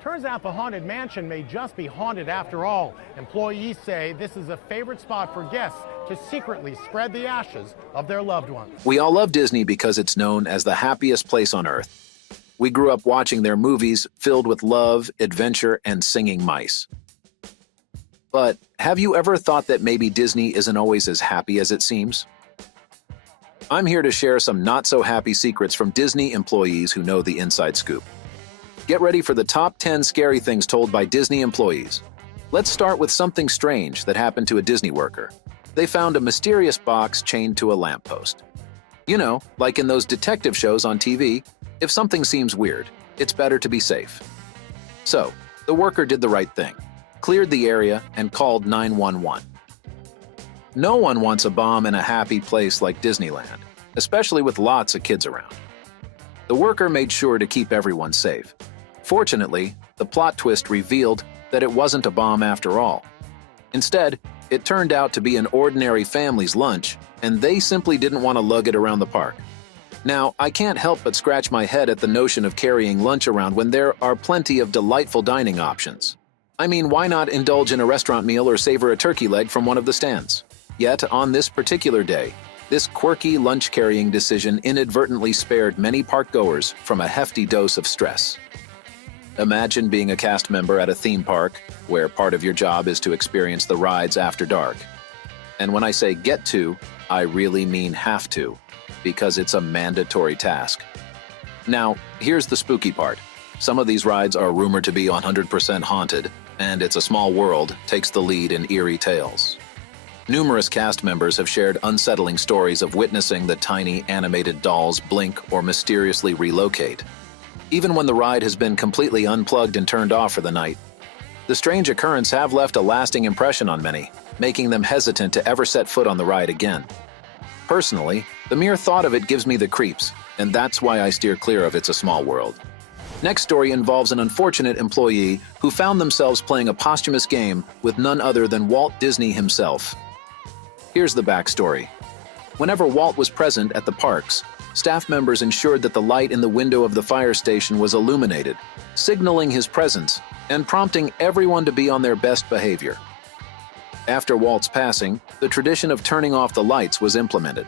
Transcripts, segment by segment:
Turns out the haunted mansion may just be haunted after all. Employees say this is a favorite spot for guests to secretly spread the ashes of their loved ones. We all love Disney because it's known as the happiest place on earth. We grew up watching their movies filled with love, adventure, and singing mice. But have you ever thought that maybe Disney isn't always as happy as it seems? I'm here to share some not-so-happy secrets from Disney employees who know the inside scoop. Get ready for the top 10 scary things told by Disney employees. Let's start with something strange that happened to a Disney worker. They found a mysterious box chained to a lamppost. You know, like in those detective shows on TV, if something seems weird, it's better to be safe. So, the worker did the right thing, cleared the area, and called 911. No one wants a bomb in a happy place like Disneyland, especially with lots of kids around. The worker made sure to keep everyone safe. Fortunately, the plot twist revealed that it wasn't a bomb after all. Instead, it turned out to be an ordinary family's lunch, and they simply didn't want to lug it around the park. Now, I can't help but scratch my head at the notion of carrying lunch around when there are plenty of delightful dining options. I mean, why not indulge in a restaurant meal or savor a turkey leg from one of the stands? Yet, on this particular day, this quirky lunch-carrying decision inadvertently spared many park-goers from a hefty dose of stress. Imagine being a cast member at a theme park where part of your job is to experience the rides after dark. And when I say get to, I really mean have to, because it's a mandatory task. Now, here's the spooky part. Some of these rides are rumored to be 100% haunted, and It's a Small World takes the lead in eerie tales. Numerous cast members have shared unsettling stories of witnessing the tiny animated dolls blink or mysteriously relocate, even when the ride has been completely unplugged and turned off for the night. The strange occurrences have left a lasting impression on many, making them hesitant to ever set foot on the ride again. Personally, the mere thought of it gives me the creeps, and that's why I steer clear of It's a Small World. Next story involves an unfortunate employee who found themselves playing a posthumous game with none other than Walt Disney himself. Here's the backstory. Whenever Walt was present at the parks, staff members ensured that the light in the window of the fire station was illuminated, signaling his presence and prompting everyone to be on their best behavior. After Walt's passing, the tradition of turning off the lights was implemented.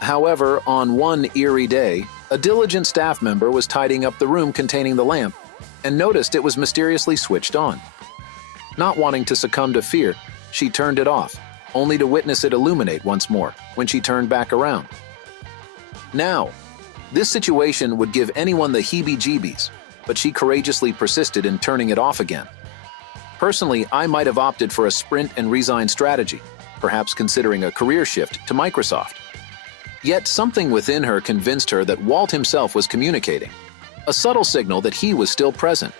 However, on one eerie day, a diligent staff member was tidying up the room containing the lamp and noticed it was mysteriously switched on. Not wanting to succumb to fear, she turned it off, only to witness it illuminate once more when she turned back around. Now, this situation would give anyone the heebie-jeebies, but she courageously persisted in turning it off again. Personally, I might have opted for a sprint and resign strategy, perhaps considering a career shift to Microsoft. Yet something within her convinced her that Walt himself was communicating, a subtle signal that he was still present.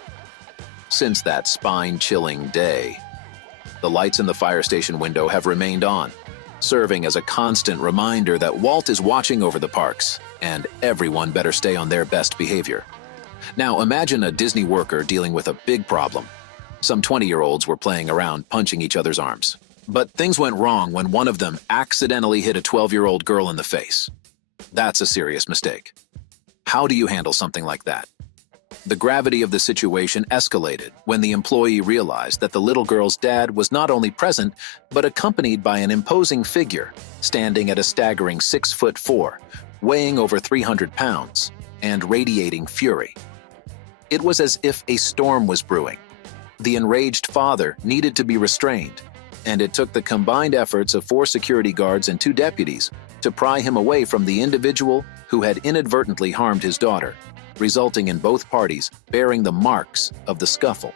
Since that spine-chilling day, the lights in the fire station window have remained on, serving as a constant reminder that Walt is watching over the parks, and everyone better stay on their best behavior. Now imagine a Disney worker dealing with a big problem. Some 20-year-olds were playing around, punching each other's arms. But things went wrong when one of them accidentally hit a 12-year-old girl in the face. That's a serious mistake. How do you handle something like that? The gravity of the situation escalated when the employee realized that the little girl's dad was not only present, but accompanied by an imposing figure, standing at a staggering 6'4", weighing over 300 pounds, and radiating fury. It was as if a storm was brewing. The enraged father needed to be restrained, and it took the combined efforts of 4 security guards and 2 deputies to pry him away from the individual who had inadvertently harmed his daughter, resulting in both parties bearing the marks of the scuffle.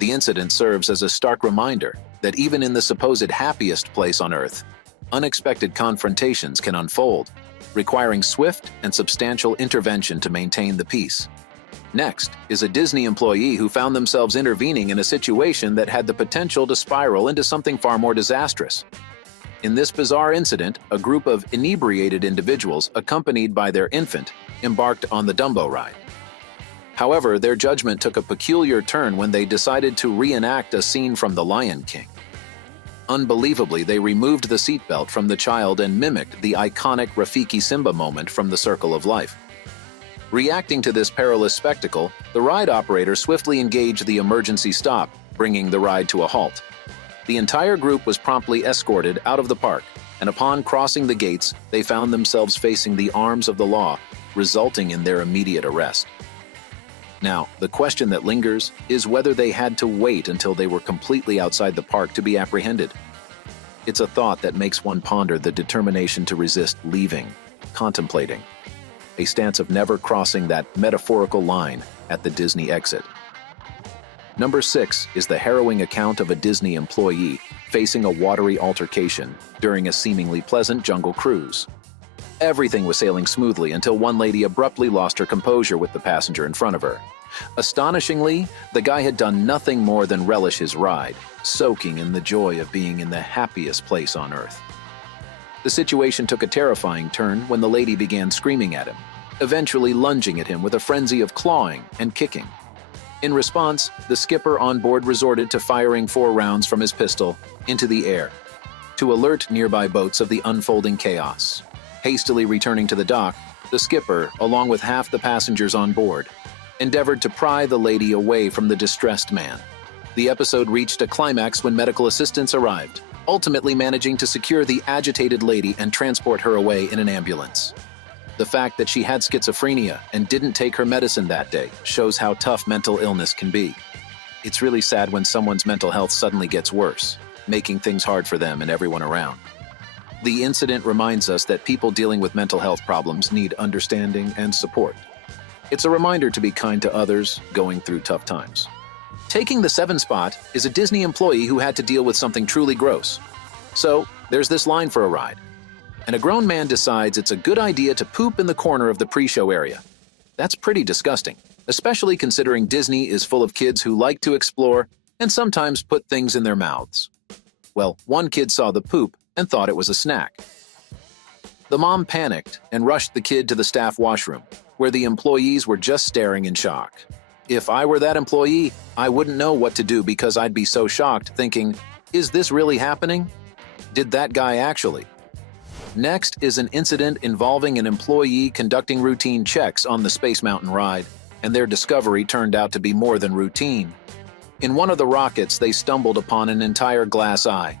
The incident serves as a stark reminder that even in the supposed happiest place on Earth, unexpected confrontations can unfold, requiring swift and substantial intervention to maintain the peace. Next is a Disney employee who found themselves intervening in a situation that had the potential to spiral into something far more disastrous. In this bizarre incident, a group of inebriated individuals accompanied by their infant embarked on the Dumbo ride. However, their judgment took a peculiar turn when they decided to reenact a scene from The Lion King. Unbelievably, they removed the seatbelt from the child and mimicked the iconic Rafiki Simba moment from The Circle of Life. Reacting to this perilous spectacle, the ride operator swiftly engaged the emergency stop, bringing the ride to a halt. The entire group was promptly escorted out of the park, and upon crossing the gates, they found themselves facing the arms of the law, resulting in their immediate arrest. Now, the question that lingers is whether they had to wait until they were completely outside the park to be apprehended. It's a thought that makes one ponder the determination to resist leaving, contemplating, a stance of never crossing that metaphorical line at the Disney exit. Number 6 is the harrowing account of a Disney employee facing a watery altercation during a seemingly pleasant jungle cruise. Everything was sailing smoothly until one lady abruptly lost her composure with the passenger in front of her. Astonishingly, the guy had done nothing more than relish his ride, soaking in the joy of being in the happiest place on earth. The situation took a terrifying turn when the lady began screaming at him, eventually lunging at him with a frenzy of clawing and kicking. In response, the skipper on board resorted to firing 4 rounds from his pistol into the air to alert nearby boats of the unfolding chaos. Hastily returning to the dock, the skipper, along with half the passengers on board, endeavored to pry the lady away from the distressed man. The episode reached a climax when medical assistance arrived, ultimately managing to secure the agitated lady and transport her away in an ambulance. The fact that she had schizophrenia and didn't take her medicine that day shows how tough mental illness can be. It's really sad when someone's mental health suddenly gets worse, making things hard for them and everyone around. The incident reminds us that people dealing with mental health problems need understanding and support. It's a reminder to be kind to others going through tough times. Taking the 7 spot is a Disney employee who had to deal with something truly gross. So, there's this line for a ride, and a grown man decides it's a good idea to poop in the corner of the pre-show area. That's pretty disgusting, especially considering Disney is full of kids who like to explore and sometimes put things in their mouths. Well, one kid saw the poop and thought it was a snack. The mom panicked and rushed the kid to the staff washroom, where the employees were just staring in shock. If I were that employee, I wouldn't know what to do because I'd be so shocked, thinking, is this really happening? Did that guy actually? Next is an incident involving an employee conducting routine checks on the Space Mountain ride, and their discovery turned out to be more than routine. In one of the rockets, they stumbled upon an entire glass eye.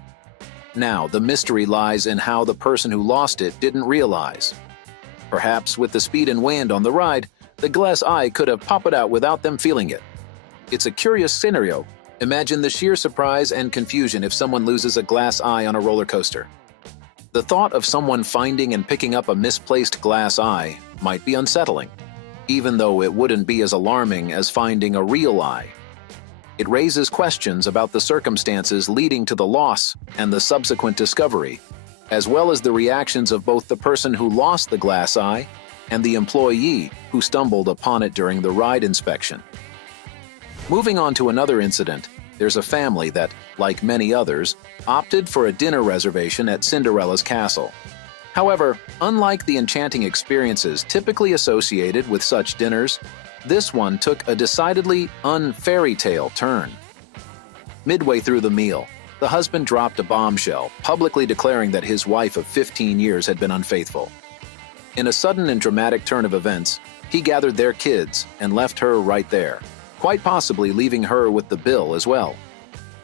Now, the mystery lies in how the person who lost it didn't realize. Perhaps with the speed and wind on the ride, the glass eye could have popped out without them feeling it. It's a curious scenario. Imagine the sheer surprise and confusion if someone loses a glass eye on a roller coaster. The thought of someone finding and picking up a misplaced glass eye might be unsettling, even though it wouldn't be as alarming as finding a real eye. It raises questions about the circumstances leading to the loss and the subsequent discovery, as well as the reactions of both the person who lost the glass eye and the employee who stumbled upon it during the ride inspection. Moving on to another incident, there's a family that, like many others, opted for a dinner reservation at Cinderella's castle. However, unlike the enchanting experiences typically associated with such dinners, this one took a decidedly un-fairy tale turn. Midway through the meal, the husband dropped a bombshell, publicly declaring that his wife of 15 years had been unfaithful. In a sudden and dramatic turn of events, he gathered their kids and left her right there, quite possibly leaving her with the bill as well.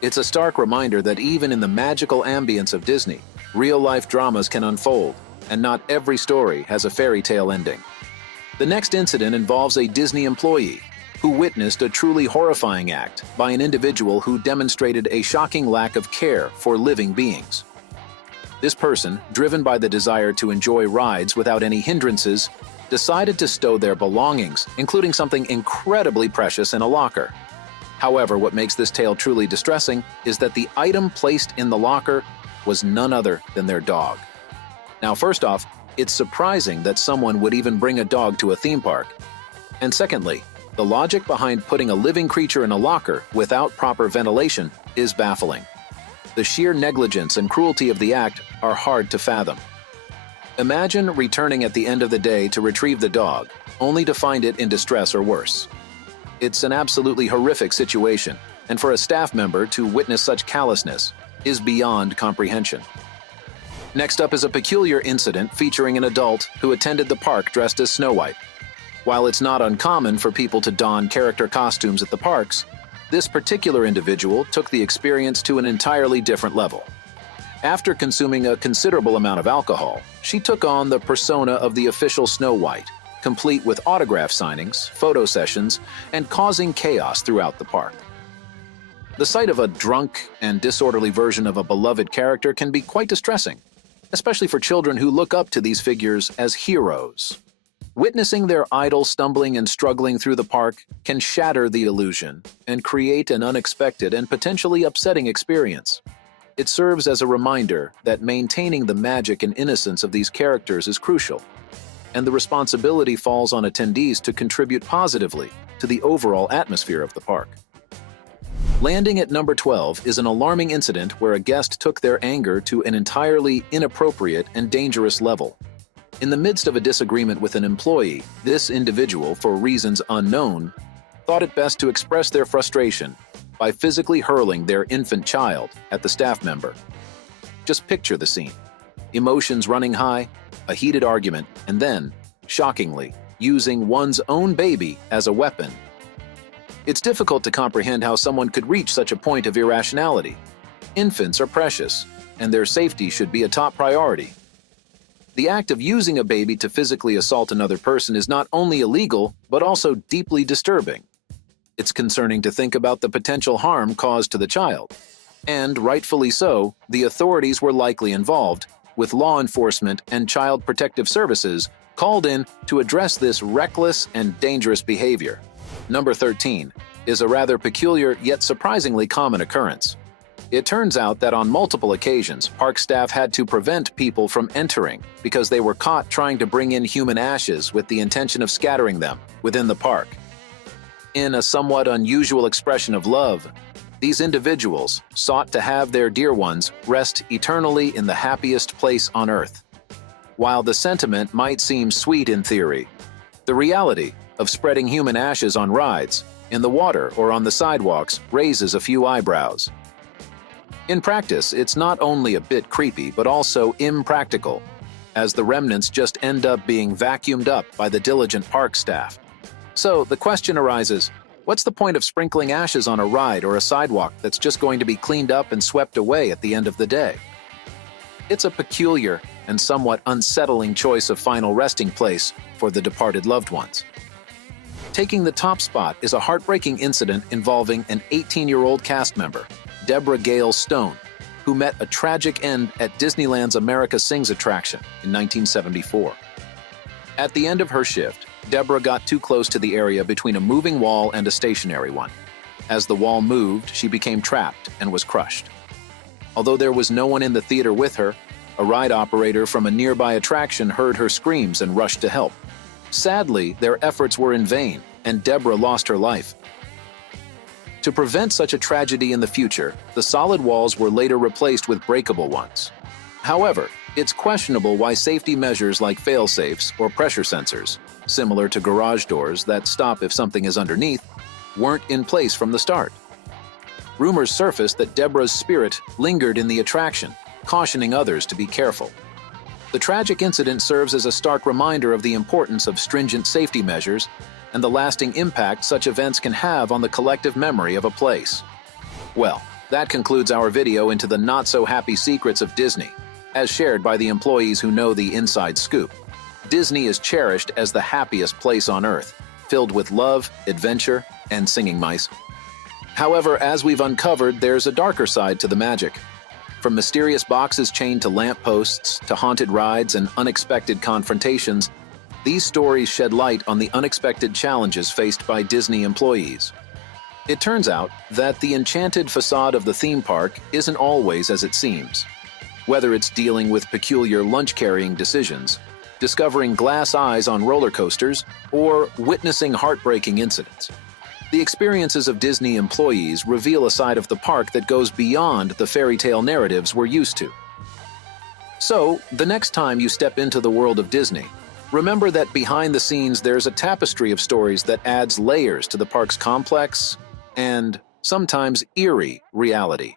It's a stark reminder that even in the magical ambience of Disney, real-life dramas can unfold, and not every story has a fairy tale ending. The next incident involves a Disney employee who witnessed a truly horrifying act by an individual who demonstrated a shocking lack of care for living beings. This person, driven by the desire to enjoy rides without any hindrances, decided to stow their belongings, including something incredibly precious, in a locker. However, what makes this tale truly distressing is that the item placed in the locker was none other than their dog. Now, first off, it's surprising that someone would even bring a dog to a theme park. And secondly, the logic behind putting a living creature in a locker without proper ventilation is baffling. The sheer negligence and cruelty of the act are hard to fathom. Imagine returning at the end of the day to retrieve the dog, only to find it in distress or worse. It's an absolutely horrific situation, and for a staff member to witness such callousness is beyond comprehension. Next up is a peculiar incident featuring an adult who attended the park dressed as Snow White. While it's not uncommon for people to don character costumes at the parks, this particular individual took the experience to an entirely different level. After consuming a considerable amount of alcohol, she took on the persona of the official Snow White, complete with autograph signings, photo sessions, and causing chaos throughout the park. The sight of a drunk and disorderly version of a beloved character can be quite distressing, especially for children who look up to these figures as heroes. Witnessing their idol stumbling and struggling through the park can shatter the illusion and create an unexpected and potentially upsetting experience. It serves as a reminder that maintaining the magic and innocence of these characters is crucial, and the responsibility falls on attendees to contribute positively to the overall atmosphere of the park. Landing at number 12 is an alarming incident where a guest took their anger to an entirely inappropriate and dangerous level. In the midst of a disagreement with an employee, this individual, for reasons unknown, thought it best to express their frustration by physically hurling their infant child at the staff member. Just picture the scene. Emotions running high, a heated argument, and then, shockingly, using one's own baby as a weapon. It's difficult to comprehend how someone could reach such a point of irrationality. Infants are precious, and their safety should be a top priority. The act of using a baby to physically assault another person is not only illegal, but also deeply disturbing. It's concerning to think about the potential harm caused to the child. And, rightfully so, the authorities were likely involved, with law enforcement and child protective services called in to address this reckless and dangerous behavior. Number 13 is a rather peculiar yet surprisingly common occurrence. It turns out that on multiple occasions, park staff had to prevent people from entering because they were caught trying to bring in human ashes with the intention of scattering them within the park. In a somewhat unusual expression of love, these individuals sought to have their dear ones rest eternally in the happiest place on earth. While the sentiment might seem sweet in theory, the reality of spreading human ashes on rides, in the water, or on the sidewalks raises a few eyebrows. In practice, it's not only a bit creepy, but also impractical, as the remnants just end up being vacuumed up by the diligent park staff. So the question arises, what's the point of sprinkling ashes on a ride or a sidewalk that's just going to be cleaned up and swept away at the end of the day? It's a peculiar and somewhat unsettling choice of final resting place for the departed loved ones. Taking the top spot is a heartbreaking incident involving an 18-year-old cast member, Deborah Gale Stone, who met a tragic end at Disneyland's America Sings attraction in 1974. At the end of her shift, Deborah got too close to the area between a moving wall and a stationary one. As the wall moved, she became trapped and was crushed. Although there was no one in the theater with her, a ride operator from a nearby attraction heard her screams and rushed to help. Sadly, their efforts were in vain, and Deborah lost her life. To prevent such a tragedy in the future, the solid walls were later replaced with breakable ones. However, it's questionable why safety measures like fail-safes or pressure sensors, similar to garage doors that stop if something is underneath, weren't in place from the start. Rumors surfaced that Deborahs Spirit lingered in the attraction, cautioning others to be careful. The tragic incident serves as a stark reminder of the importance of stringent safety measures and the lasting impact such events can have on the collective memory of a place. Well, that concludes our video into the not-so-happy secrets of Disney, as shared by the employees who know the inside scoop. Disney is cherished as the happiest place on earth, filled with love, adventure, and singing mice. However, as we've uncovered, there's a darker side to the magic. From mysterious boxes chained to lampposts, to haunted rides and unexpected confrontations, these stories shed light on the unexpected challenges faced by Disney employees. It turns out that the enchanted facade of the theme park isn't always as it seems. Whether it's dealing with peculiar lunch-carrying decisions, discovering glass eyes on roller coasters, or witnessing heartbreaking incidents, the experiences of Disney employees reveal a side of the park that goes beyond the fairy tale narratives we're used to. So, the next time you step into the world of Disney, remember that behind the scenes there's a tapestry of stories that adds layers to the park's complex and sometimes eerie reality.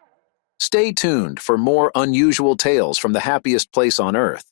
Stay tuned for more unusual tales from the happiest place on earth.